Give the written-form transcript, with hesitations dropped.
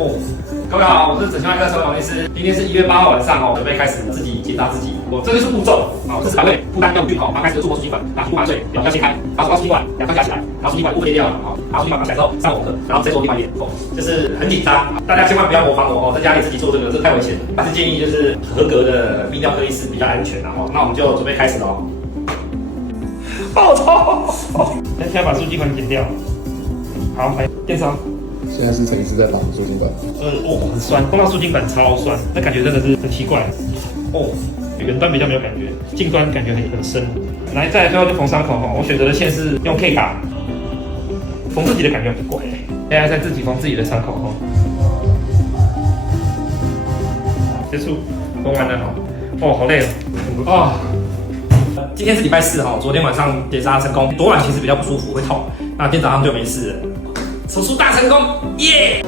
哦，各位好，我是整形外科陈医师。今天是1月8号晚上准备开始自己检查自己。这就是步骤这是排位、负担用具刚开始就做过输精粉，打输麻醉，表要切开，把手把输精管两颗夹起来，然后输精管部分切掉了把输精管拿起来之后上我课，然后再做另外一边就是很紧张，大家千万不要模仿我在家里自己做这个，这太危险了。但是建议就是合格的泌尿科医师比较安全那我们就准备开始喽。爆头！现在把输精管剪掉。好，来电烧。现在是陈医师在打输精管。很酸，碰到输精管超酸，那感觉真的是很奇怪。远端比较没有感觉，近端感觉很深。来，再来最后就缝伤口我选择的线是用 K 卡，缝自己的感觉很怪。现在在自己缝自己的伤口结束，缝完了好累今天是礼拜四昨天晚上结扎成功，多晚其实比较不舒服，会痛。那今天早上就没事了，手术大成功，耶！